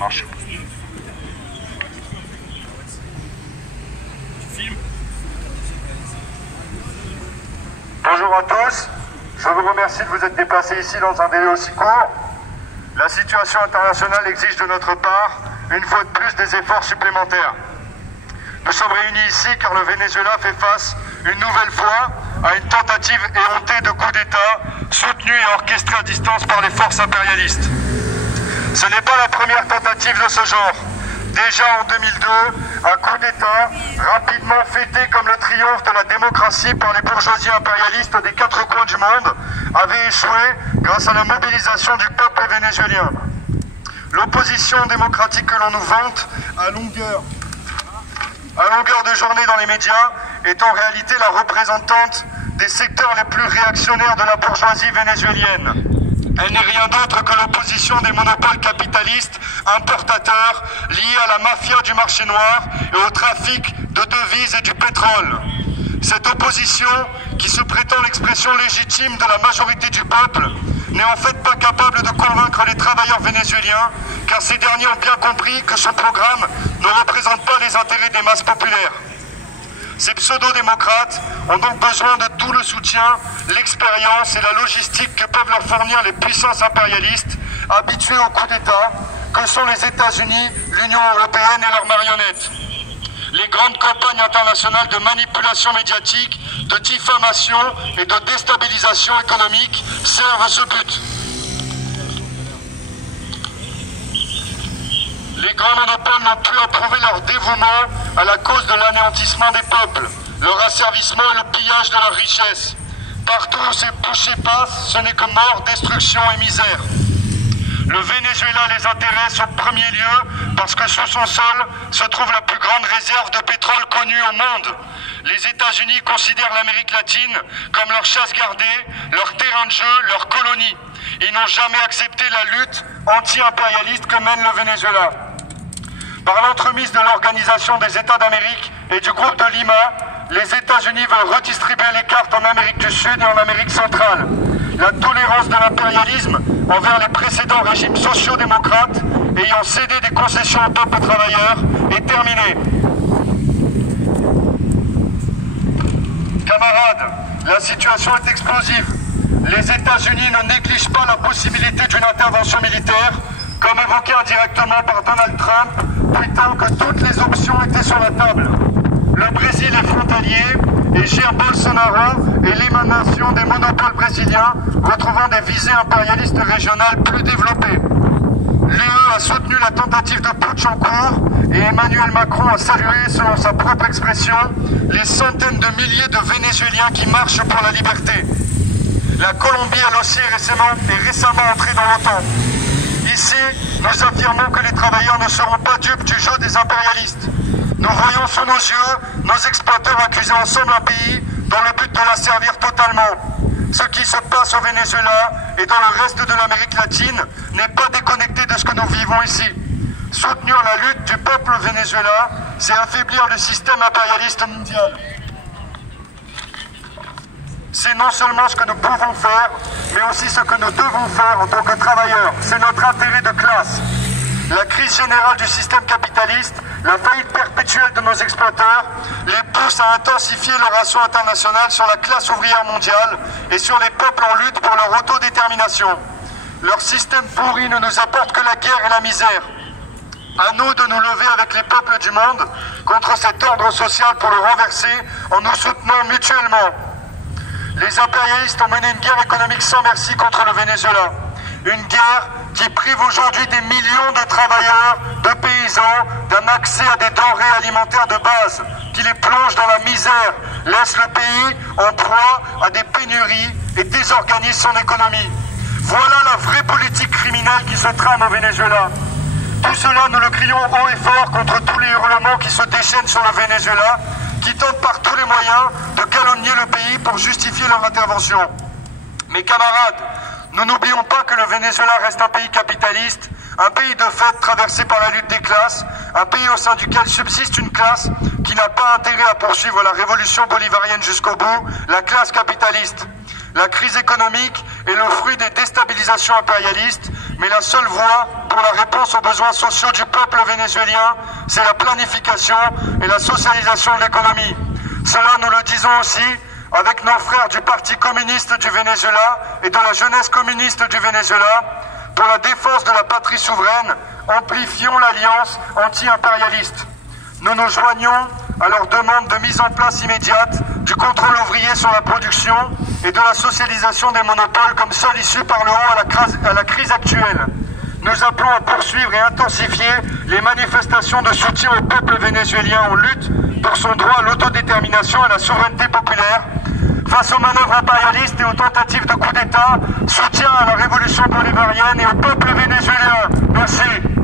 marche. Bonjour à tous, je vous remercie de vous être déplacés ici dans un délai aussi court. La situation internationale exige de notre part, une fois de plus, des efforts supplémentaires. Nous sommes réunis ici car le Venezuela fait face, une nouvelle fois, à une tentative éhontée de coup d'État, soutenue et orchestrée à distance par les forces impérialistes. Ce n'est pas la première tentative de ce genre. Déjà en 2002, un coup d'État, rapidement fêté comme le triomphe de la démocratie par les bourgeoisies impérialistes des quatre coins du monde, avait échoué grâce à la mobilisation du peuple vénézuélien. L'opposition démocratique que l'on nous vante à longueur de journée dans les médias est en réalité la représentante des secteurs les plus réactionnaires de la bourgeoisie vénézuélienne. Elle n'est rien d'autre que l'opposition des monopoles capitalistes importateurs liés à la mafia du marché noir et au trafic de devises et du pétrole. Cette opposition, qui se prétend l'expression légitime de la majorité du peuple, n'est en fait pas capable de convaincre les travailleurs vénézuéliens, car ces derniers ont bien compris que son programme ne représente pas les intérêts des masses populaires. Ces pseudo-démocrates ont donc besoin de tout le soutien, l'expérience et la logistique que peuvent leur fournir les puissances impérialistes habituées au coup d'État, que sont les États-Unis, l'Union européenne et leurs marionnettes. Les grandes campagnes internationales de manipulation médiatique, de diffamation et de déstabilisation économique servent à ce but. Les grands monopoles n'ont plus à prouver leur dévouement à la cause de l'anéantissement des peuples, leur asservissement et le pillage de leurs richesses. Partout où ces bouchers passent, ce n'est que mort, destruction et misère. Le Venezuela les intéresse au premier lieu parce que sur son sol se trouve la plus grande réserve de pétrole connue au monde. Les États-Unis considèrent l'Amérique latine comme leur chasse gardée, leur terrain de jeu, leur colonie. Ils n'ont jamais accepté la lutte anti-impérialiste que mène le Venezuela. Par l'entremise de l'Organisation des États d'Amérique et du groupe de Lima, les États-Unis veulent redistribuer les cartes en Amérique du Sud et en Amérique centrale. La tolérance de l'impérialisme envers les précédents régimes sociaux-démocrates ayant cédé des concessions au peuple travailleur est terminée. Camarades, la situation est explosive. Les États-Unis ne négligent pas la possibilité d'une intervention militaire, comme évoqué indirectement par Donald Trump, tweetant que toutes les options étaient sur la table. Le Brésil est frontalier et Jair Bolsonaro est l'émanation des monopoles brésiliens, retrouvant des visées impérialistes régionales plus développées. L'UE a soutenu la tentative de putsch en cours et Emmanuel Macron a salué, selon sa propre expression, les centaines de milliers de Vénézuéliens qui marchent pour la liberté. La Colombie, elle aussi, est récemment entrée dans l'OTAN. Ici, nous affirmons que les travailleurs ne seront pas dupes du jeu des impérialistes. Nous voyons sous nos yeux nos exploiteurs accuser ensemble un pays dans le but de l'asservir totalement. Ce qui se passe au Venezuela et dans le reste de l'Amérique latine n'est pas déconnecté de ce que nous vivons ici. Soutenir la lutte du peuple vénézuélien, c'est affaiblir le système impérialiste mondial. C'est non seulement ce que nous pouvons faire, mais aussi ce que nous devons faire en tant que travailleurs. C'est notre intérêt de classe. La crise générale du système capitaliste, la faillite perpétuelle de nos exploiteurs, les pousse à intensifier leur assaut international sur la classe ouvrière mondiale et sur les peuples en lutte pour leur autodétermination. Leur système pourri ne nous apporte que la guerre et la misère. À nous de nous lever avec les peuples du monde contre cet ordre social pour le renverser en nous soutenant mutuellement. Les impérialistes ont mené une guerre économique sans merci contre le Venezuela. Une guerre qui prive aujourd'hui des millions de travailleurs, de paysans, d'un accès à des denrées alimentaires de base, qui les plonge dans la misère, laisse le pays en proie à des pénuries et désorganise son économie. Voilà la vraie politique criminelle qui se trame au Venezuela. Tout cela, nous le crions haut et fort contre tous les hurlements qui se déchaînent sur le Venezuela, qui tentent par tous les moyens de calomnier le pays pour justifier leur intervention. Mes camarades, nous n'oublions pas que le Venezuela reste un pays capitaliste, un pays de fait traversé par la lutte des classes, un pays au sein duquel subsiste une classe qui n'a pas intérêt à poursuivre la révolution bolivarienne jusqu'au bout, la classe capitaliste. La crise économique est le fruit des déstabilisations impérialistes, mais la seule voie pour la réponse aux besoins sociaux du peuple vénézuélien, c'est la planification et la socialisation de l'économie. Cela, nous le disons aussi avec nos frères du Parti communiste du Venezuela et de la jeunesse communiste du Venezuela. Pour la défense de la patrie souveraine, amplifions l'alliance anti-impérialiste. Nous nous joignons à leur demande de mise en place immédiate du contrôle ouvrier sur la production et de la socialisation des monopoles comme seule issue par le haut à la crise actuelle. Nous appelons à poursuivre et intensifier les manifestations de soutien au peuple vénézuélien en lutte pour son droit à l'autodétermination et à la souveraineté populaire. Face aux manœuvres impérialistes et aux tentatives de coup d'État, soutien à la révolution bolivarienne et au peuple vénézuélien. Merci.